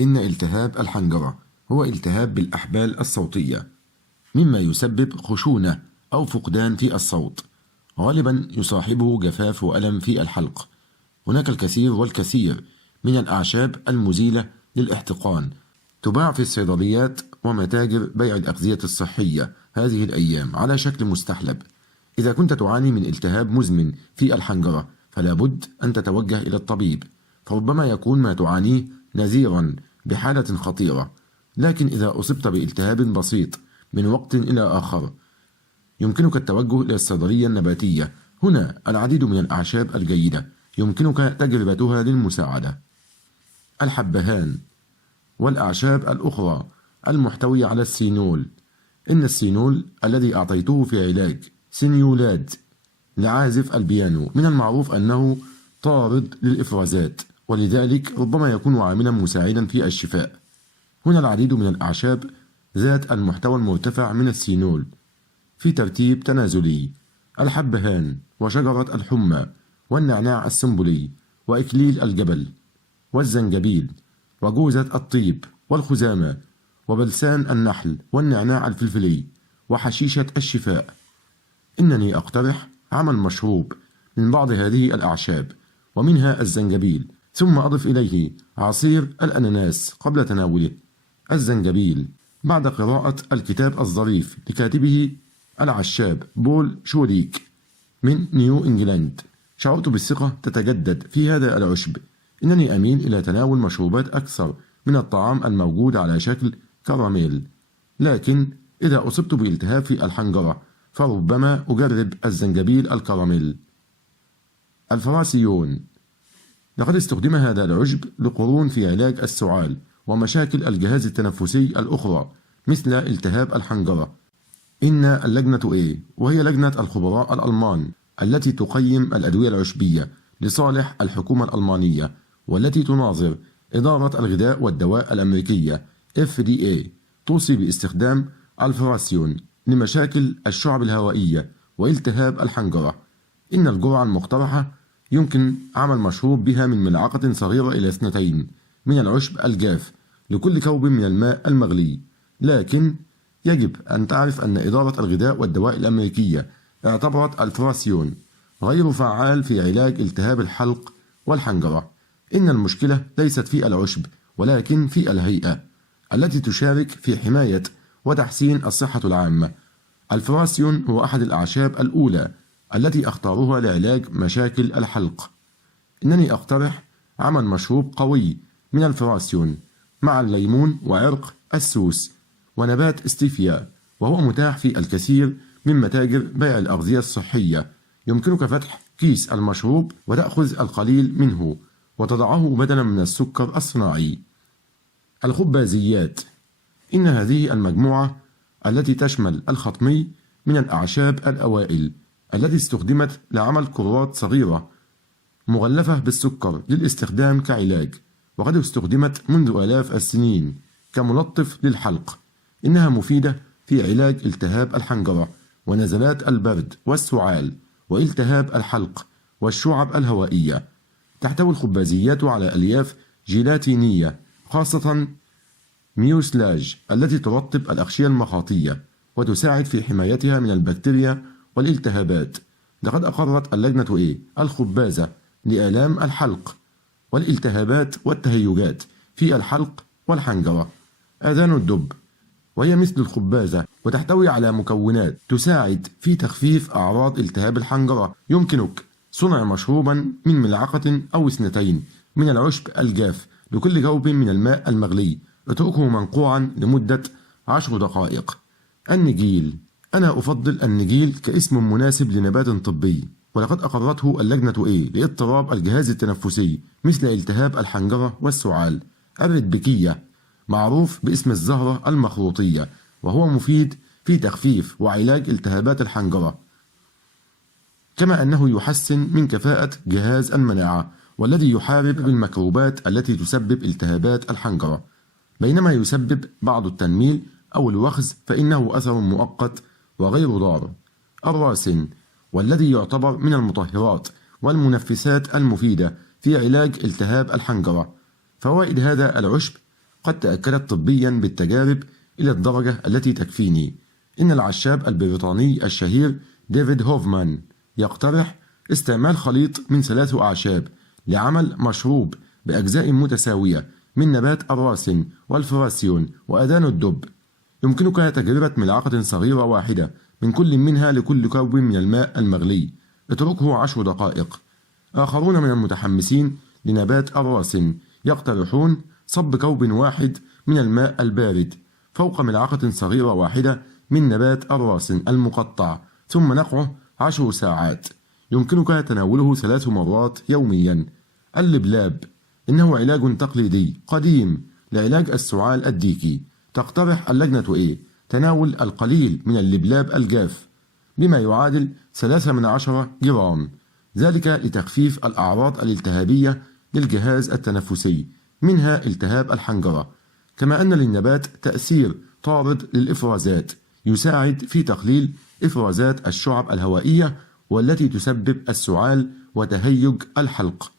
إن التهاب الحنجرة هو التهاب بالأحبال الصوتية، مما يسبب خشونة أو فقدان في الصوت، غالبا يصاحبه جفاف وألم في الحلق. هناك الكثير والكثير من الأعشاب المزيلة للاحتقان تباع في الصيدليات ومتاجر بيع الأغذية الصحية هذه الأيام على شكل مستحلب. إذا كنت تعاني من التهاب مزمن في الحنجرة فلا بد أن تتوجه إلى الطبيب، فربما يكون ما تعانيه نذيرا بحالة خطيرة. لكن إذا أصبت بالتهاب بسيط من وقت إلى آخر يمكنك التوجه إلى الصيدلية النباتية. هنا العديد من الأعشاب الجيدة يمكنك تجربتها للمساعدة: الحبهان والأعشاب الأخرى المحتوية على السينول. إن السينول الذي أعطيته في علاج سينيولاد لعازف البيانو من المعروف أنه طارد للإفرازات، ولذلك ربما يكون عاملا مساعدا في الشفاء. هنا العديد من الأعشاب ذات المحتوى المرتفع من السينول في ترتيب تنازلي: الحبهان وشجرة الحمى والنعناع السنبلي وإكليل الجبل والزنجبيل وجوزة الطيب والخزامة وبلسان النحل والنعناع الفلفلي وحشيشة الشفاء. إنني أقترح عمل مشروب من بعض هذه الأعشاب ومنها الزنجبيل، ثم أضف إليه عصير الأناناس قبل تناوله. الزنجبيل بعد قراءة الكتاب الظريف لكاتبه العشاب بول شوريك من نيو إنجلاند شعرت بالثقة تتجدد في هذا العشب. إنني أميل إلى تناول مشروبات أكثر من الطعام الموجود على شكل كراميل، لكن إذا أصبت بالتهاب في الحنجرة فربما أجرب الزنجبيل الكراميل. الفراسيون لقد استخدم هذا العشب لقرون في علاج السعال ومشاكل الجهاز التنفسي الأخرى مثل التهاب الحنجرة. إن اللجنة A، وهي لجنة الخبراء الألمان التي تقيم الأدوية العشبية لصالح الحكومة الألمانية والتي تناظر إدارة الغذاء والدواء الأمريكية FDA، توصي باستخدام الفراسيون لمشاكل الشعب الهوائية والتهاب الحنجرة. إن الجرعة المقترحة يمكن عمل مشروب بها من ملعقة صغيرة إلى 2 من العشب الجاف لكل كوب من الماء المغلي. لكن يجب أن تعرف أن إدارة الغذاء والدواء الأمريكية اعتبرت الفراسيون غير فعال في علاج التهاب الحلق والحنجرة. إن المشكلة ليست في العشب ولكن في الهيئة التي تشارك في حماية وتحسين الصحة العامة. الفراسيون هو أحد الأعشاب الأولى التي أختارها لعلاج مشاكل الحلق. إنني أقترح عمل مشروب قوي من الفراسيون مع الليمون وعرق السوس ونبات ستيفيا، وهو متاح في الكثير من متاجر بيع الأغذية الصحية. يمكنك فتح كيس المشروب وتأخذ القليل منه وتضعه بدلا من السكر الصناعي. الخبازيات. إن هذه المجموعة التي تشمل الخطمي من الأعشاب الأوائل التي استخدمت لعمل كرات صغيرة مغلفة بالسكر للاستخدام كعلاج، وقد استخدمت منذ آلاف السنين كملطف للحلق. إنها مفيدة في علاج التهاب الحنجرة ونزلات البرد والسعال والتهاب الحلق والشعب الهوائية. تحتوي الخبازيات على ألياف جيلاتينية خاصة ميوسلاج التي ترطب الأغشية المخاطية وتساعد في حمايتها من البكتيريا والالتهابات. لقد أقرت اللجنة A الخبازة لآلام الحلق والالتهابات والتهيجات في الحلق والحنجرة. آذان الدب، وهي مثل الخبازة وتحتوي على مكونات تساعد في تخفيف أعراض التهاب الحنجرة. يمكنك صنع مشروبا من ملعقة أو 2 من العشب الجاف لكل كوب من الماء المغلي. اتركه منقوعا لمدة 10 دقائق. النجيل. أنا أفضل النجيل كاسم مناسب لنبات طبي، ولقد أقرته اللجنة A لاضطراب الجهاز التنفسي مثل التهاب الحنجرة والسعال. الردبكية معروف باسم الزهرة المخروطية، وهو مفيد في تخفيف وعلاج التهابات الحنجرة، كما أنه يحسن من كفاءة جهاز المناعة والذي يحارب الميكروبات التي تسبب التهابات الحنجرة. بينما يسبب بعض التنميل أو الوخز فإنه أثر مؤقت وغير ضار. الراسن، والذي يعتبر من المطهرات والمنفسات المفيدة في علاج التهاب الحنجرة. فوائد هذا العشب قد تأكدت طبيا بالتجارب إلى الدرجة التي تكفيني. إن العشاب البريطاني الشهير ديفيد هوفمان يقترح استعمال خليط من 3 أعشاب لعمل مشروب بأجزاء متساوية من نبات الراسن والفراسيون وأذان الدب. يمكنك تجربة ملعقة صغيرة واحدة من كل منها لكل كوب من الماء المغلي، اتركه 10 دقائق. آخرون من المتحمسين لنبات الراسن يقترحون صب كوب واحد من الماء البارد فوق ملعقة صغيرة واحدة من نبات الراسن المقطع، ثم نقعه 10 ساعات. يمكنك تناوله 3 مرات يوميا. اللبلاب إنه علاج تقليدي قديم لعلاج السعال الديكي. تقترح اللجنة تناول القليل من اللبلاب الجاف بما يعادل 3 جرام، ذلك لتخفيف الأعراض الالتهابية للجهاز التنفسي منها التهاب الحنجرة. كما أن للنبات تأثير طارد للإفرازات يساعد في تقليل إفرازات الشعب الهوائية والتي تسبب السعال وتهيج الحلق.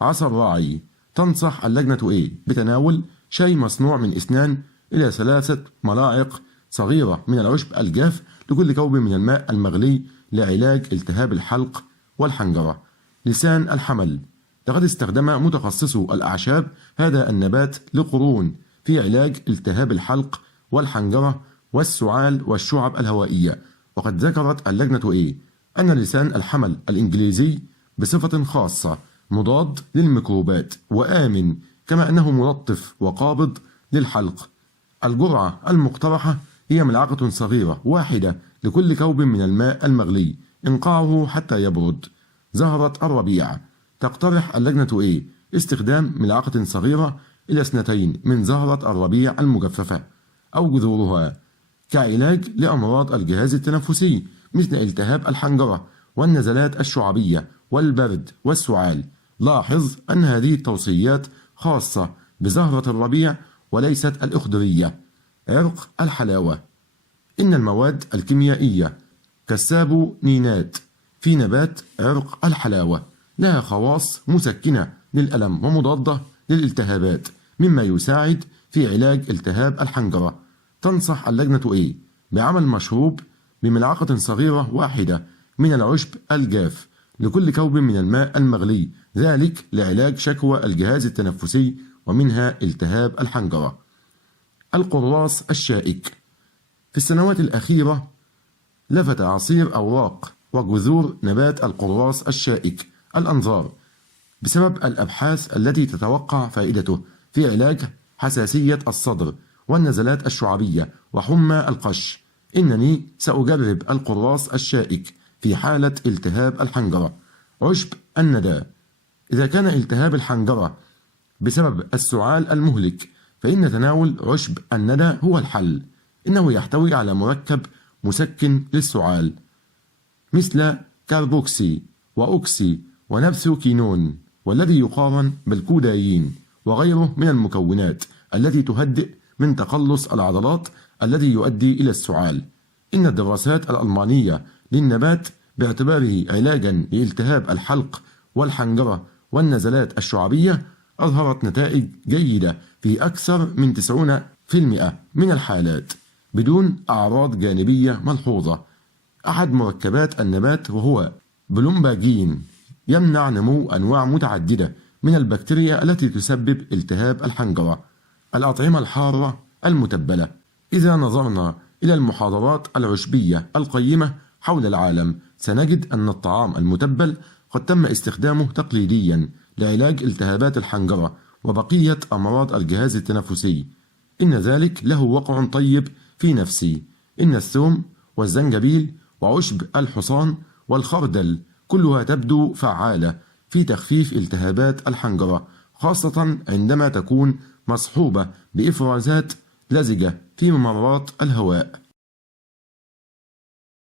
عسل راعي. تنصح اللجنة بتناول شاي مصنوع من 2 إلى 3 ملاعق صغيرة من العشب الجاف لكل كوب من الماء المغلي لعلاج التهاب الحلق والحنجرة. لسان الحمل. لقد استخدم متخصصو الأعشاب هذا النبات لقرون في علاج التهاب الحلق والحنجرة والسعال والشعب الهوائية. وقد ذكرت اللجنة أن لسان الحمل الإنجليزي بصفة خاصة مضاد للميكروبات وآمن، كما أنه ملطف وقابض للحلق. الجرعة المقترحة هي ملعقة صغيرة واحدة لكل كوب من الماء المغلي، انقعه حتى يبرد. زهرة الربيع. تقترح اللجنة استخدام ملعقة صغيرة إلى 2 من زهرة الربيع المجففة أو جذورها كعلاج لأمراض الجهاز التنفسي مثل التهاب الحنجرة والنزلات الشعبية والبرد والسعال. لاحظ أن هذه التوصيات خاصة بزهرة الربيع وليست الأخضرية. عرق الحلاوة. إن المواد الكيميائية كالسابونينات في نبات عرق الحلاوة لها خواص مسكنة للألم ومضادة للالتهابات مما يساعد في علاج التهاب الحنجرة. تنصح اللجنة بعمل مشروب بملعقة صغيرة واحدة من العشب الجاف لكل كوب من الماء المغلي، ذلك لعلاج شكوى الجهاز التنفسي ومنها التهاب الحنجرة. القراص الشائك. في السنوات الأخيرة لفت عصير أوراق وجذور نبات القراص الشائك الأنظار بسبب الأبحاث التي تتوقع فائدته في علاج حساسية الصدر والنزلات الشعبية وحمى القش. إنني سأجرب القراص الشائك في حالة التهاب الحنجرة. عشب الندى. إذا كان التهاب الحنجرة بسبب السعال المهلك فإن تناول عشب الندى هو الحل. إنه يحتوي على مركب مسكن للسعال مثل كاربوكسي وأوكسي ونبثوكينون، والذي يقارن بالكودايين وغيره من المكونات التي تهدئ من تقلص العضلات الذي يؤدي إلى السعال. إن الدراسات الألمانية للنبات باعتباره علاجا لالتهاب الحلق والحنجرة والنزلات الشعبية أظهرت نتائج جيدة في أكثر من 90% من الحالات بدون أعراض جانبية ملحوظة. أحد مركبات النبات وهو بلومباجين يمنع نمو أنواع متعددة من البكتيريا التي تسبب التهاب الحنجرة. الأطعمة الحارة المتبلة. إذا نظرنا إلى المحاضرات العشبية القيمة حول العالم سنجد أن الطعام المتبل قد تم استخدامه تقليديا لعلاج التهابات الحنجرة وبقية أمراض الجهاز التنفسي. إن ذلك له وقع طيب في نفسي. إن الثوم والزنجبيل وعشب الحصان والخردل كلها تبدو فعالة في تخفيف التهابات الحنجرة، خاصة عندما تكون مصحوبة بإفرازات لزجة في ممرات الهواء.